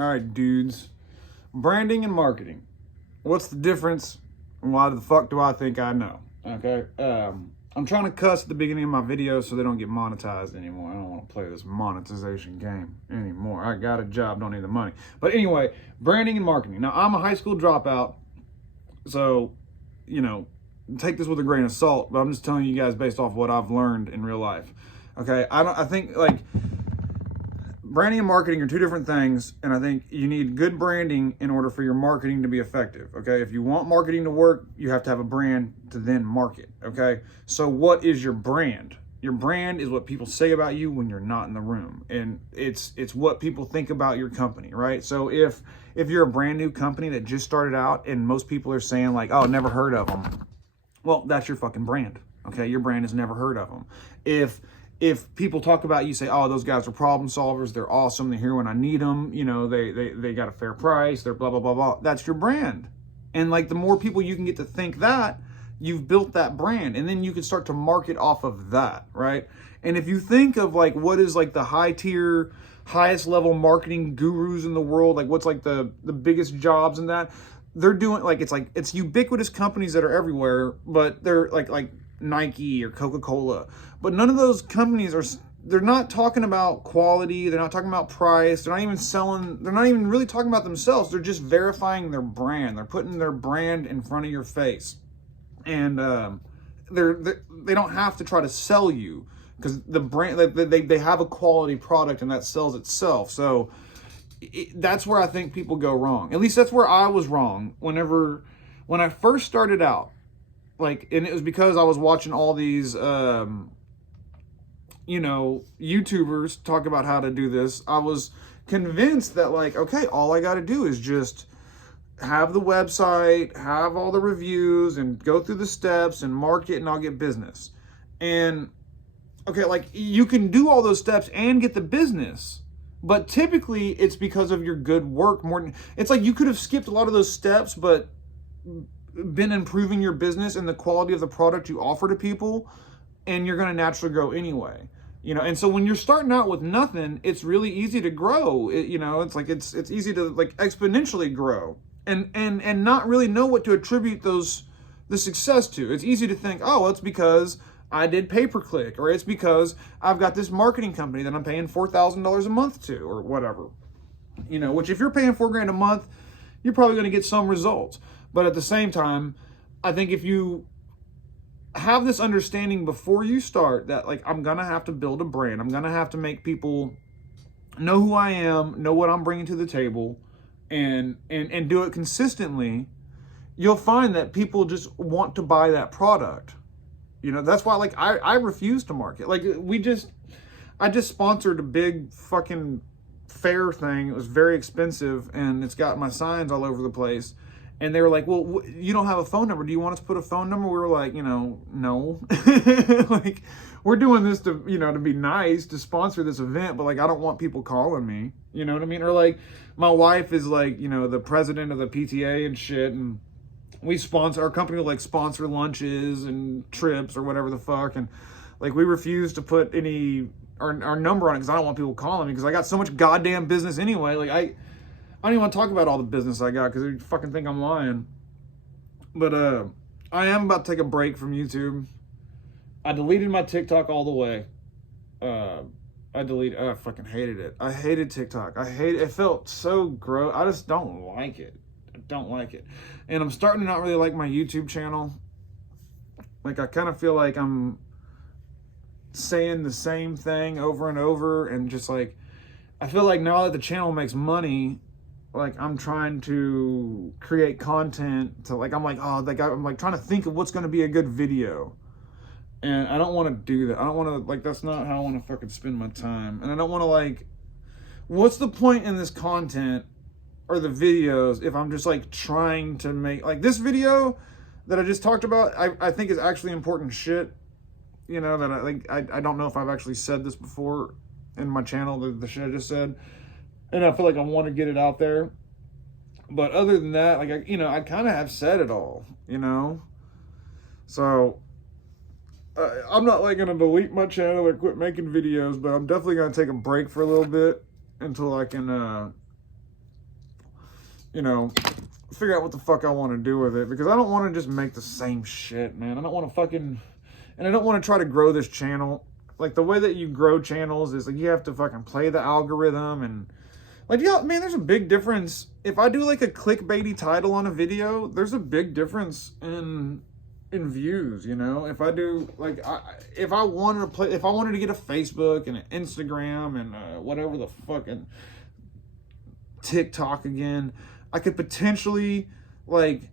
All right, dudes. Branding and marketing. What's the difference? And why the fuck do I think I know? Okay. I'm trying to cuss at the beginning of my videos so they don't get monetized anymore. I don't want to play this monetization game anymore. I got a job, don't need the money. But anyway, branding and marketing. Now, I'm a high school dropout, so, take this with a grain of salt, but I'm just telling you guys based off what I've learned in real life. Okay. I think branding and marketing are two different things, and I think you need good branding in order for your marketing to be effective, okay? If you want marketing to work, you have to have a brand to then market, okay? So what is your brand? Your brand is what people say about you when you're not in the room, and it's what people think about your company, right? So if you're a brand new company that just started out and most people are saying like, oh, never heard of them, well, that's your fucking brand, okay? Your brand has never heard of them. If people talk about you, say, oh, those guys are problem solvers, they're awesome, they're here when I need them, they got a fair price, they're blah, blah, blah, blah. That's your brand. And the more people you can get to think that, you've built that brand. And then you can start to market off of that, right? And if you think of what is the high tier, highest level marketing gurus in the world, what's the biggest jobs in that, they're doing it's ubiquitous companies that are everywhere, but they're like Nike or Coca-Cola, but none of those companies they're not talking about quality, they're not talking about price, they're not even really talking about themselves, they're just verifying their brand, they're putting their brand in front of your face, and they don't have to try to sell you, because the brand, they have a quality product and that sells itself. So that's where I think people go wrong. At least that's where I was wrong when I first started out. And it was because I was watching all these, YouTubers talk about how to do this. I was convinced that okay, all I got to do is just have the website, have all the reviews, and go through the steps and market, and I'll get business. And okay, you can do all those steps and get the business, but typically it's because of your good work more than, it's you could have skipped a lot of those steps, but been improving your business and the quality of the product you offer to people, and you're going to naturally grow anyway. And so when you're starting out with nothing, it's really easy to grow. It's easy to exponentially grow and not really know what to attribute the success to. It's easy to think, oh, it's because I did pay-per-click, or it's because I've got this marketing company that I'm paying $4,000 a month to, or whatever. Which if you're paying $4,000 a month, you're probably going to get some results. But at the same time, I think if you have this understanding before you start that I'm going to have to build a brand, I'm going to have to make people know who I am, know what I'm bringing to the table, and do it consistently, you'll find that people just want to buy that product. That's why I refuse to market. I just sponsored a big fucking fair thing. It was very expensive, and it's got my signs all over the place. And they were like, well, you don't have a phone number. Do you want us to put a phone number? We were like, no. We're doing this to, to be nice, to sponsor this event, but I don't want people calling me. You know what I mean? Or my wife is the president of the PTA and shit, and our company will sponsor lunches and trips or whatever the fuck. And we refuse to put our number on it because I don't want people calling me, because I got so much goddamn business anyway. I don't even want to talk about all the business I got because they fucking think I'm lying. But I am about to take a break from YouTube. I deleted my TikTok all the way. I fucking hated it. I hated TikTok. It felt so gross. I just don't like it. I don't like it. And I'm starting to not really like my YouTube channel. I kind of feel like I'm saying the same thing over and over, and just I feel like now that the channel makes money, I'm trying to create content to I'm trying to think of what's going to be a good video, and I don't want to do that. I don't want to that's not how I want to fucking spend my time. And I don't want to what's the point in this content or the videos if I'm just trying to make this video that I just talked about. I think is actually important shit, that I don't know if I've actually said this before in my channel, the shit I just said. And I feel I want to get it out there. But other than that, I kind of have said it all, So, I'm not going to delete my channel or quit making videos, but I'm definitely going to take a break for a little bit until I can you know, figure out what the fuck I want to do with it, because I don't want to just make the same shit, man. I don't want to fucking, and I don't want to try to grow this channel. Like, the way that you grow channels is like you have to fucking play the algorithm, and like, yeah, man, there's a big difference. If I do like a clickbaity title on a video, there's a big difference in views, you know. If I do like, if I wanted to get a Facebook and an Instagram and whatever the fucking TikTok again, I could potentially like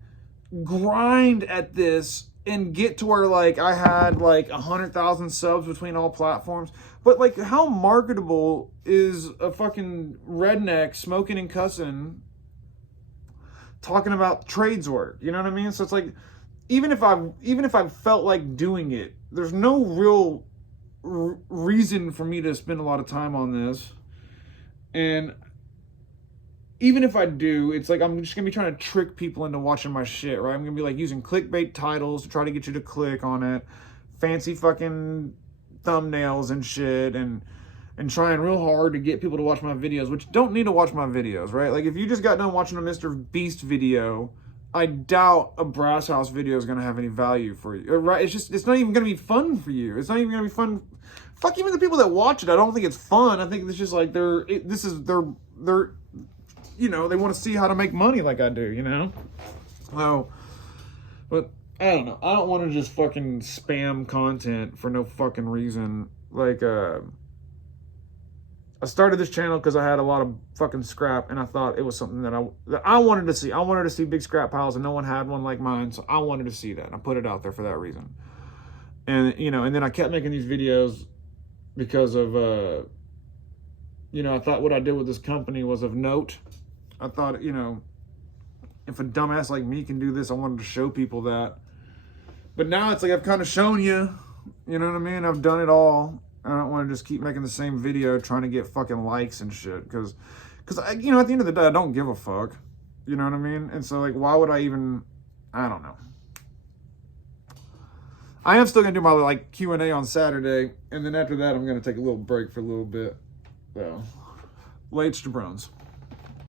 grind at this and get to where like I had like 100,000 subs between all platforms. But like, how marketable is a fucking redneck smoking and cussing talking about trades work? You know what I mean? So it's like, even if I felt like doing it, there's no real reason for me to spend a lot of time on this. And even if I do, it's like I'm just gonna be trying to trick people into watching my shit, right? I'm gonna be like using clickbait titles to try to get you to click on it, fancy fucking thumbnails and shit, and trying real hard to get people to watch my videos, which don't need to watch my videos, right? Like, if you just got done watching a Mr. Beast video, I doubt a Brass House video is gonna have any value for you, right? It's not even gonna be fun for you. It's not even gonna be fun. Fuck even the people that watch it. I don't think it's fun. I think it's just like they're you know, they want to see how to make money like I do, you know? So, but I don't know. I don't want to just fucking spam content for no fucking reason. Like, I started this channel because I had a lot of fucking scrap, and I thought it was something that I wanted to see. I wanted to see big scrap piles, and no one had one like mine, so I wanted to see that. And I put it out there for that reason. And, you know, and then I kept making these videos because of, you know, I thought what I did with this company was of note. I thought, you know, if a dumbass like me can do this, I wanted to show people that. But now it's like I've kind of shown you, you know what I mean? I've done it all. I don't want to just keep making the same video trying to get fucking likes and shit. Because you know, at the end of the day, I don't give a fuck. You know what I mean? And so, like, why would I even, I don't know. I am still going to do my, like, Q&A on Saturday. And then after that, I'm going to take a little break for a little bit. So, Lates Jabrones.